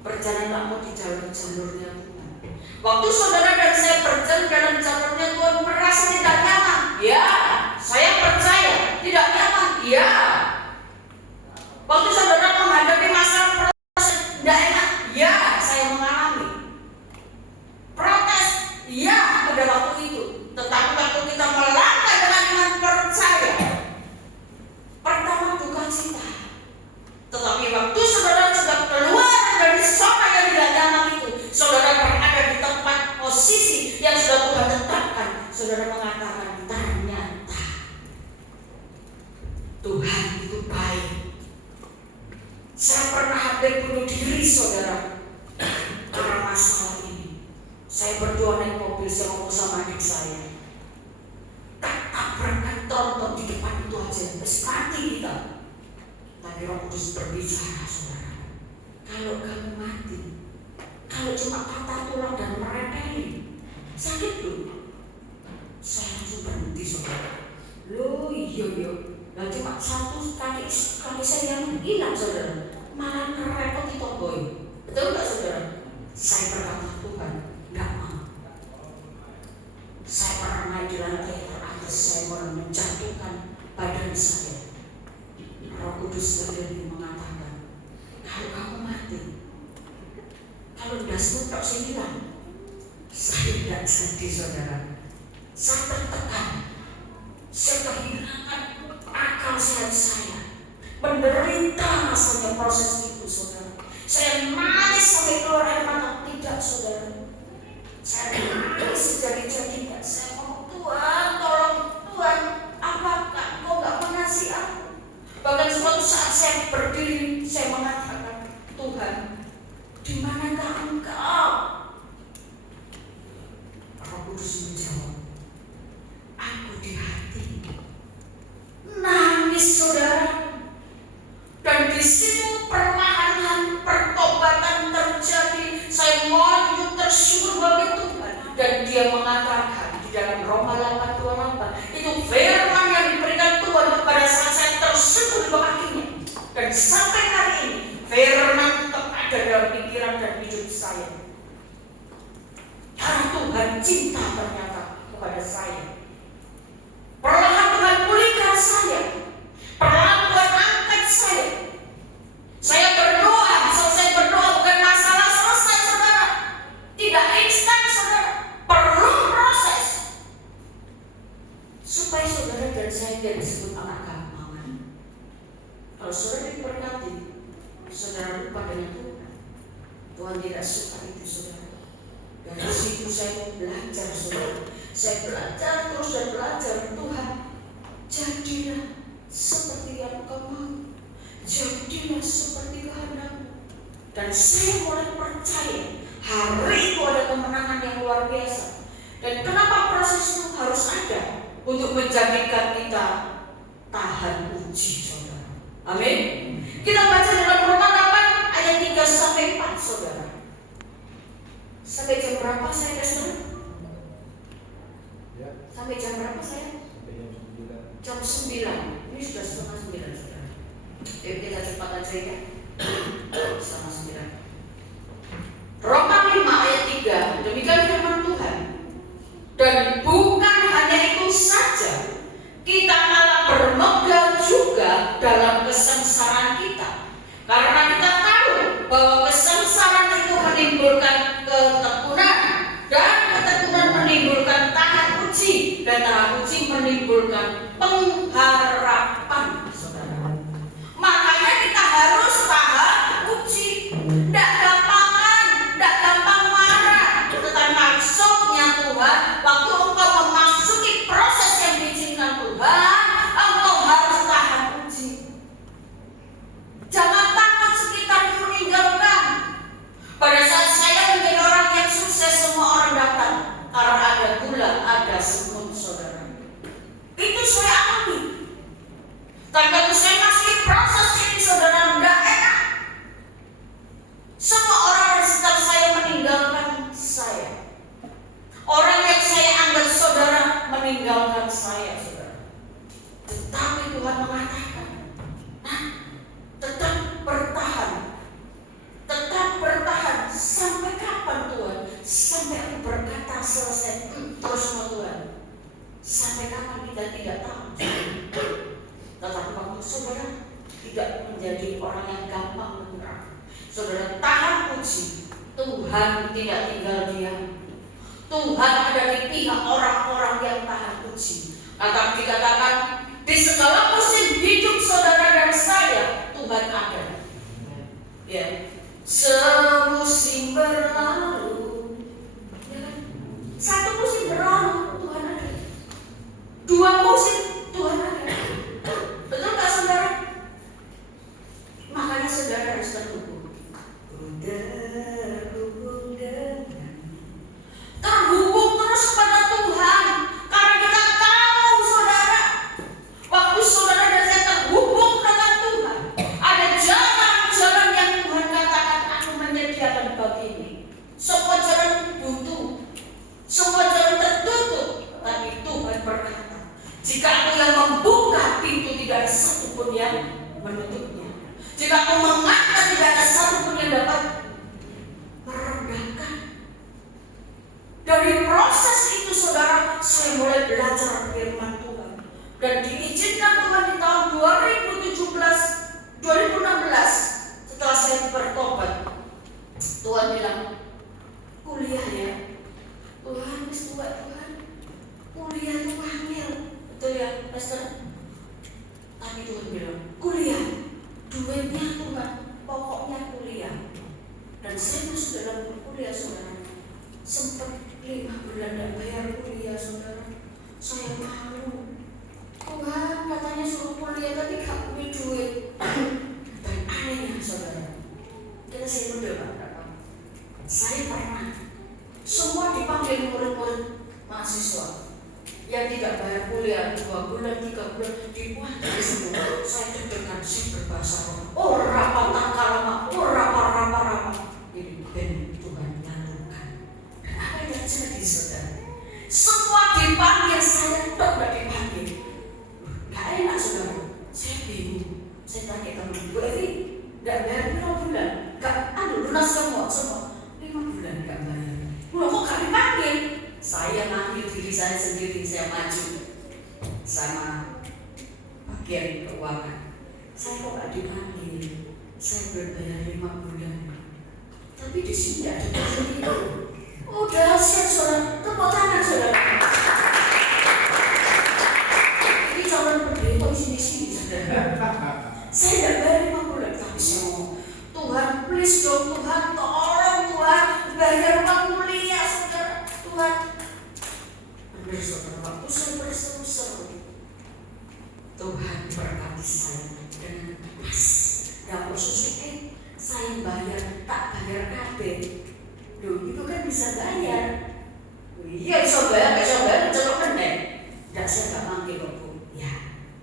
Berjalanlah di dalam jalurnya Tuhan. Waktu saudara dan saya berjalan dalam jalurnya Tuhan merasa tidak nyaman, ya, saya percaya. Tidak nyaman, ya. Waktu saudara menghadapi masalah proses tidak enak, ya, saya mengalami. Protes, ya, pada waktu itu. Tetapi waktu kita melangkah dengan iman percaya, pertama duka cita. Tetapi waktu saudara sudah keluar dari zona yang tidak nyaman itu, saudara berada di tempat posisi yang sudah Tuhan tetapkan. Saudara mengatakan, ternyata Tuhan itu baik. Saya pernah hampir bunuh diri, saudara, karena masalah ini. Saya berdua naik mobil, saya ngomong sama adik saya, tak tabrakan tronton di depan itu aja, terus mati kita. Tapi Roh Kudus berbicara, saudara, kalau kamu mati, kalau cuma patah tulang dan mereteli, sakit loh. Saya langsung berhenti, saudara. Loh iya, dan cuma satu kaki saya yang hilang, saudara, malah ngerepot tomboi. Betul nggak, saudara? Saya berkata, Tuhan, nggak mau. Saya pernah naik di lantai teratas, saya menjatuhkan badan saya. Roh Kudus berdiri mengatakan, kalau kamu mati, kalau dasmu tak sembilan, saya tidak jadi, saudara. Saya tertekan, saya kehilangan akal sehat saya, menderita rasanya proses itu, saudara. Saya nangis sampai keluar air mata, tidak, saudara. Saya nangis sejadi-jadinya. Saya ngomong, Tuhan, tolong, Tuhan, apakah Kau nggak mengasihi aku? Bahkan suatu saat saya berdiri, saya mengatakan, Tuhan, di manakah Engkau? Roh Kudus menjawab, aku di hati. Nangis, saudara. Dan di situ perlahan pertobatan terjadi. Saya mohon tersyukur bagi Tuhan. Dan dia mengatakan di dalam Roma 8:28, itu firman yang diberikan Tuhan pada saat saya tersentuh di kakinya. Dan sampai hari ini firman tetap ada dalam pikiran dan hidup saya. Karena Tuhan cinta ternyata kepada saya. Perlahan Tuhan pulihkan saya. Perlahan Tuhan angkat saya. Saya berdoa, selesai berdoa bukan masalah selesai, saudara. Tidak instan, saudara. Perlu proses. Supaya saudara dan saya tidak disebut anak gampangan. Kalau saudara diberkati, saudara lupa dengan Tuhan. Tuhan tidak suka itu, saudara. Dari situ saya belajar, saudara. Saya belajar terus dan belajar. Tuhan, jadilah seperti yang Engkau mau. Jadilah seperti kehendak-Mu. Dan saya mulai percaya hari itu ada kemenangan yang luar biasa. Dan kenapa proses itu harus ada? Untuk menjadikan kita tahan uji, saudara. Amin. Kita baca dalam Roma 8 ayat 3 sampai 4, saudara. Sampai jam berapa saya kasih? Sampai jam berapa saya? Jam 9. Ini sudah setengah 9, saudara. Kita cepat aja ya. Setengah 9. Roma 5 ayat 3. Demikian firman Tuhan. Dan bukan hanya itu saja, kita malah bermegah juga dalam kesengsaraan kita. Karena kita tahu bahwa kesengsaraan itu menimbulkan ketekunan, dan ketekunan menimbulkan tahan uji, dan tahan uji menimbulkan pengharapan, saudara. Makanya kita harus tahan uji. Tidak gampang marah. Tetapi maksudnya Tuhan, waktu engkau memasuki proses yang diizinkan Tuhan, engkau harus tahan uji. Jangan takut sekitar meninggalkan. Pada saat saya menjadi orang yang sukses, semua orang datang. Karena ada gula, ada semut, saudara. Itu saya alami. Tapi waktu saya masih proses ini, saudara, tidak enak. Semua orang di sekitar saya meninggalkan saya. Orang yang saya anggap saudara meninggalkan saya, saudara. Tetapi Tuhan mengatakan, nah, tetap bertahan. Tetap bertahan. Saudara, tahan uji. Tuhan tidak tinggal diam. Tuhan ada di pihak orang-orang yang tahan uji. Akan dikatakan di segala musim hidup saudara dan saya, Tuhan ada. Ya, semusim berlalu, ya kan? Satu musim berlalu, Tuhan ada. Dua musim, Tuhan ada. Betul nggak saudara? Makanya saudara harus terhubung. Terhubung terus kepada Tuhan. Karena kita tahu saudara, waktu saudara dan saya terhubung dengan Tuhan, ada jalan-jalan yang Tuhan katakan aku menyediakan bagimu. Semua jalan buntu, semua jalan tertutup, tapi Tuhan berkata, jika aku yang membuka pintu, tidak ada satupun yang menutupnya. Jika aku mengangkat, tidak ada satupun yang dapat merendahkan. Dari proses itu saudara, saya mulai belajar firman Tuhan. Dan diizinkan Tuhan di tahun 2016 setelah saya bertobat, Tuhan bilang, kuliah ya. Tuhan, wis tua Tuhan. Kuliah itu panggil. Betul ya, Pastor? Tapi Tuhan bilang, kuliah. Duitnya Tuhan, pokoknya kuliah. Dan saya masuk dalam kuliah saudara. Sempat 5 bulan tidak bayar kuliah saudara. Saya malu. Tuhan katanya suruh kuliah tapi gak punya duit. Dan anehnya saudara, kita saya berdoa. Saya pernah semua dipanggil murid-murid mahasiswa yang tidak bayar kuliah 2 bulan, 3 bulan dipanggil semua. Saya deg-degan, saya berbahasa roh. Oh rapa. Ini ben Tuhan lakukan. Dan apa yang terjadi saudara? Semua dipanggil, saya tidak dipanggil. Gak enak saudara. Saya bingung. Saya tanya teman, Bu Evi, gak bayar berapa bulan? Gak, lunas semua. 5 bulan gak bayar. Loh kok gak dipanggil? Saya manggil diri saya sendiri, saya maju sama bagian keuangan. Saya kok gak dipanggil? Saya berbayar 5 bulan. Tapi di sini ada seperti itu. Oh dahsyat saudara, tepuk tangan saudara. Ini calon pendeta di sini saudara. Saya tidak bayar 5 bulan, tapi saya ngomong, Tuhan please dong Tuhan, tolong Tuhan, bayar uang kuliah saudara. Tuhan, benar saudara, waktu saya berseru-seru, Tuhan berkati saya dengan pas. Dapur susu saya bayar, tak bayar KB. Loh itu kan bisa bayar. Iya bisa bayar, coba pendek. Dan saya gak manggil kok Bu. Ya,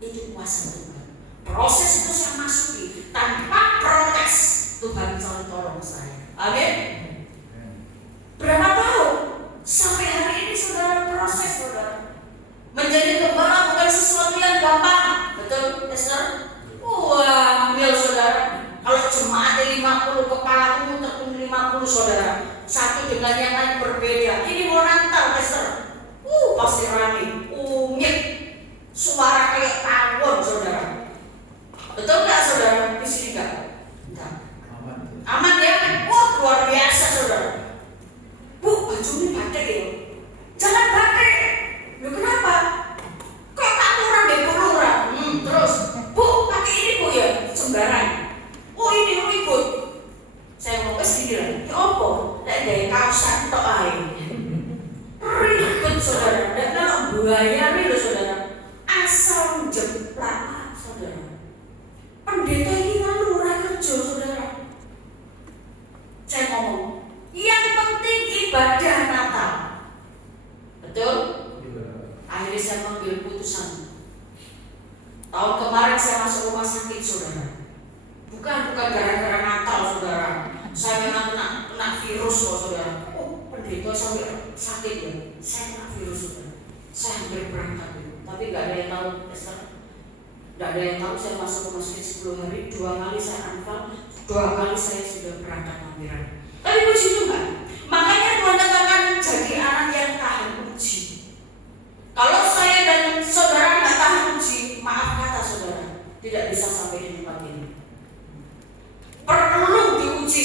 itu kuasa Tuhan. Proses itu saya masuki tanpa protes. Tuhan selalu tolong saya. Amin. Berapa tahun? Sampai hari ini saudara, proses saudara. Menjadi gembala bukan sesuatu yang gampang. Betul, Esther? Wah, ambil saudara. Kalau jemaat 50 kepala umum terpun 50 saudara. Satu dengan yang lain berbeda. Ini mau Natal, Esther. Pasti rame. Unyek. Suara kayak tawon saudara. Betul nggak saudara? Di sini nggak? Enggak. Aman ya? Wah luar biasa saudara. Bu, baju ini batik ya? Jangan batik. Loh kenapa? Kok tak kurang deh kurang. Terus, Bu, pakai ini Bu ya? Sembarang. Oh ini ribut. Saya mau pasti bilang, ya apa? Tidak ada kawasan tok air. Ribut saudara. Dan kalau buaya ini loh saudara, asal jeplak saudara. Pendeta ini lalu orang kerja saudara. Saya ngomong, yang penting ibadah Natal. Betul? Akhirnya saya mengambil putusan. Tahun kemarin saya masuk rumah sakit saudara. Bukan gara-gara Natal saudara. Saya memang kena virus loh saudara. Oh pendeta sampai sakit ya. Saya kena virus saudara. Saya hampir berangkat dulu. Tapi gak ada yang tahu. Gak ada yang tahu saya masuk rumah sakit 10 hari. 2 kali saya anfal. 2 kali saya sudah berangkat lampiran. Tapi puji Tuhan. Makanya Tuhan katakan jadi anak yang tahan uji. Kalau saya dan saudara gak tahan uji, maaf kata saudara, tidak bisa sampai di tempat ini. Perlu diuji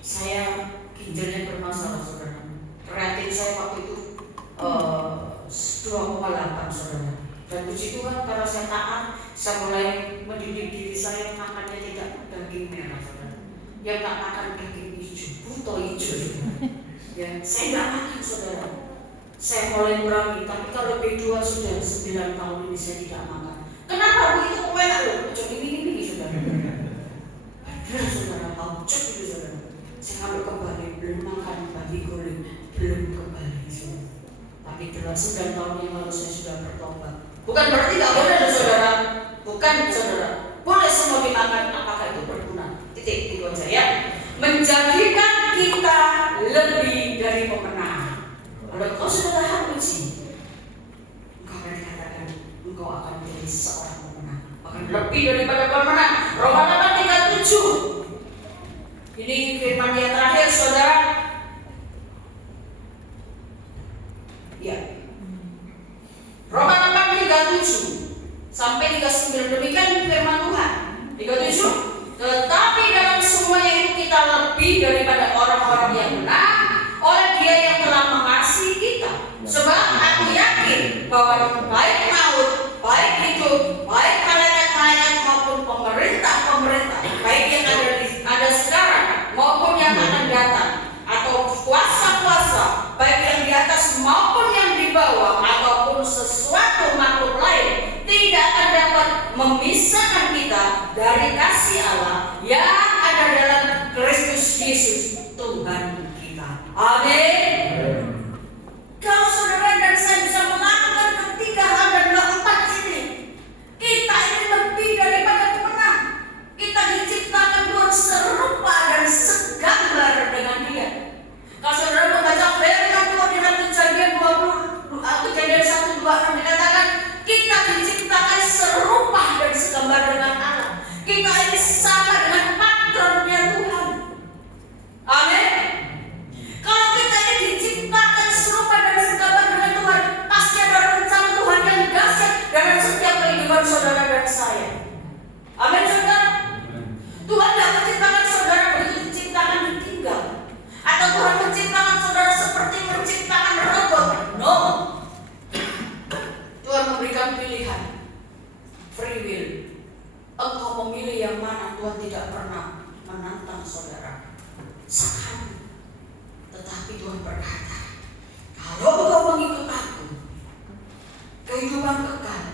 Saya ginjalnya bermasalah, saudara. Kreatin saya waktu itu 2,8, saudara. Dan puji Tuhan karena saya taat, saya mulai mendidik diri saya makannya tidak daging merah, saudara. Yang tak makan daging hijau, buto hijau, saudara. Ya, saya tidak makan, saudara. Saya mulai berani, tapi kalau B2 sudah 9 tahun ini saya tidak makan. Kenapa begitu? Enak loh, jadi ini saudara. Aduh, saudara, paucuk itu, saudara. Saya kalau kembali belum makan babi goreng, belum kembali, saudara. Tapi dalam 9 tahun yang lalu saya sudah bertobat. Bukan berarti nggak boleh, saudara. Bukan, saudara. Boleh semua dimakan, apakah itu berguna? Titik itu aja ya. Menjadikan kita lebih dari pemenang. Kalau kau sudah tahan uji, engkau akan dikatakan engkau akan menjadi seorang pemenang, bahkan lebih daripada pemenang. Roma 8:37. Ini firman yang terakhir, saudara. Ya. Roma 8:37 sampai 39. Demikian firman Tuhan. 37. Tetapi dalam semuanya itu kita lebih daripada orang-orang yang menang oleh Dia yang telah mengasihi kita. Sebab aku yakin bahwa baik maut, baik hidup, baik malaikat-malaikat maupun pemerintah-pemerintah, baik yang ada sekarang maupun yang akan datang, atau kuasa-kuasa, baik yang di atas maupun yang di bawah, ataupun sesuatu makhluk lain, tidak akan dapat memisahkan kita dari kasih Allah yang ada dalam Kristus Yesus Tuhan kita. Amin. Kalau saudara dan saya bisa melakukan ketiga hal dan keempat ini, kita ini lebih daripada pemenang. Kita diciptakan Tuhan serupa dan segambar dengan Dia. Kalau saudara membaca firman Tuhan di dalam Kejadian 1:26 dikatakan kita diciptakan serupa dan segambar dengan Allah. Kita ini sama dengan patronnya Tuhan. Amin. Kalau kita ini diciptakan serupa dan segambar dengan Tuhan, pasti ada rencana Tuhan yang dahsyat dalam setiap kehidupan saudara dan saya. Amin, saudara. Tuhan tidak menciptakan saudara begitu diciptakan ditinggal, atau Tuhan menciptakan saudara seperti menciptakan robot. No. Tuhan memberikan pilihan, free will. Engkau memilih yang mana. Tuhan tidak pernah menantang saudara sekali. Tetapi Tuhan berkata, kalau engkau mengikut aku, kehidupan kekal,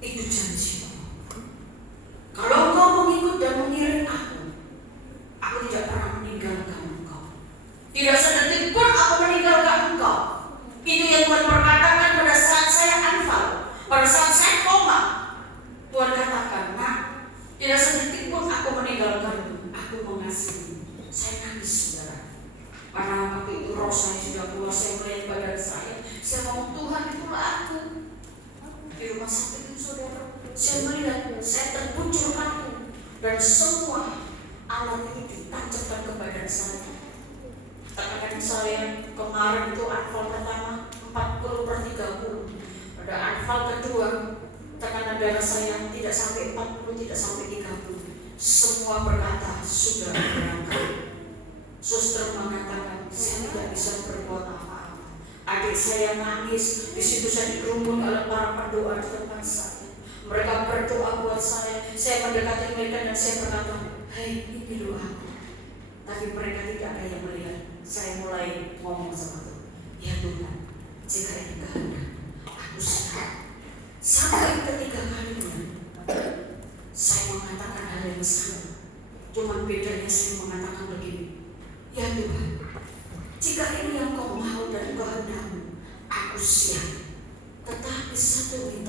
itu janjiku. Kalau engkau mengikut dan mengiring aku tidak pernah meninggalkan engkau. Tidak sedetik pun aku meninggalkan engkau. Itu yang Tuhan perkatakan pada saat saya anfal, pada saat saya koma. Tuhan katakan, nah, tidak sedetik pun aku meninggalkanmu, aku mengasihi. Saya nangis, saudara. Karena waktu itu roh saya sudah keluar, saya melihat badan saya ngomong, Tuhan itulah aku. Di rumah sakit itu, saudara, saya melihat, saya terbuncur kaku, dan semua alat itu ditancapkan ke badan saya. Tekanan saya kemarin itu anfal pertama 40/30. Pada anfal kedua, tekanan darah saya tidak sampai 40, tidak sampai 30. Semua berkata sudah berangkat. Suster mengatakan saya tidak bisa berbuat apa-apa. Adik saya nangis, di situ saya dikerumun oleh para pendoa di depan saya. Mereka berdoa buat saya mendekati mereka dan saya berkata, hei, ini doa aku. Tapi mereka tidak ada yang melihat. Saya mulai ngomong sama Tuhan, ya Tuhan, jika ini kehendak, aku siap. Sampai ketiga kalinya saya mengatakan hal yang sama. Cuma bedanya saya mengatakan begini, ya Tuhan, jika ini yang kau mau dan kehendakmu, aku siap. Tetapi satu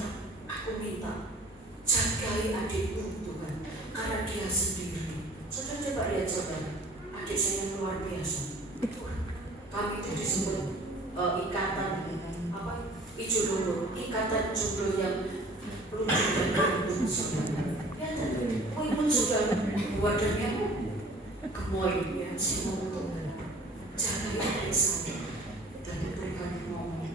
aku minta, jagai adikku Tuhan, karena dia sendiri. Saudara coba lihat, saudara, adik saya yang luar biasa. Kami itu disebut ikatan ijo loro, ikatan jodoh yang lucu dan beruntung, saudara. Ya, pun sudah wadahnya gemoy, ya, saya ngomong Tuhan, jaga adik saya dan diberikan ngomong.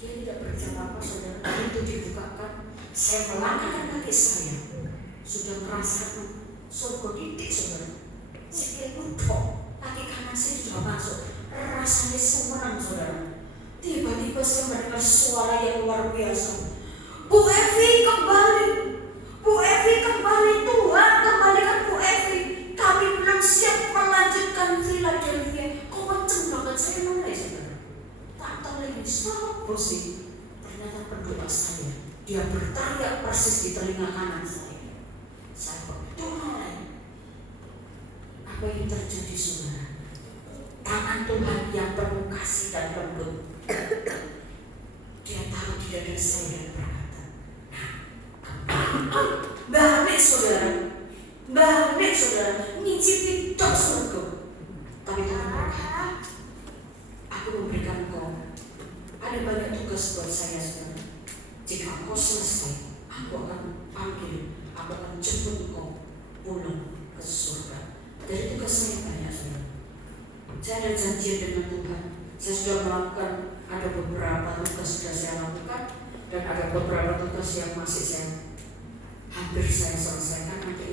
Dia tidak berbicara apa, saudara. Itu dibukakan, saya melangkahkan kaki saya, sudah merasakan surga titik, saudara. Saya biasa. Bu Evi kembali. Bu Evi kembali, Tuhan kembalikan Bu Evi. Kami belum siap melanjutkan Philadelphia. Kok kenceng banget saya mulai saudara. Tak tahu lagi siapa sih. Ternyata pendoa saya. Dia berteriak persis di telinga kanan saya. Saya begitu mulai. Apa yang terjadi saudara? Tangan Tuhan yang penuh kasih dan lembut. Dia taruh di dada saya dan berkata, balik saudara, balik saudara, ngicipi dok surga. Tapi Tuhan berkata, aku memberikan kau, ada banyak tugas buat saya saudara. Jika kau selesai, aku akan panggil, aku akan jemput kau pulang ke surga. Dari tugas saya banyak saudara. Saya ada janji dengan Tuhan. Saya sudah melakukan, ada beberapa tugas sudah saya lakukan, dan ada beberapa tugas yang masih hampir saya selesaikan. Nanti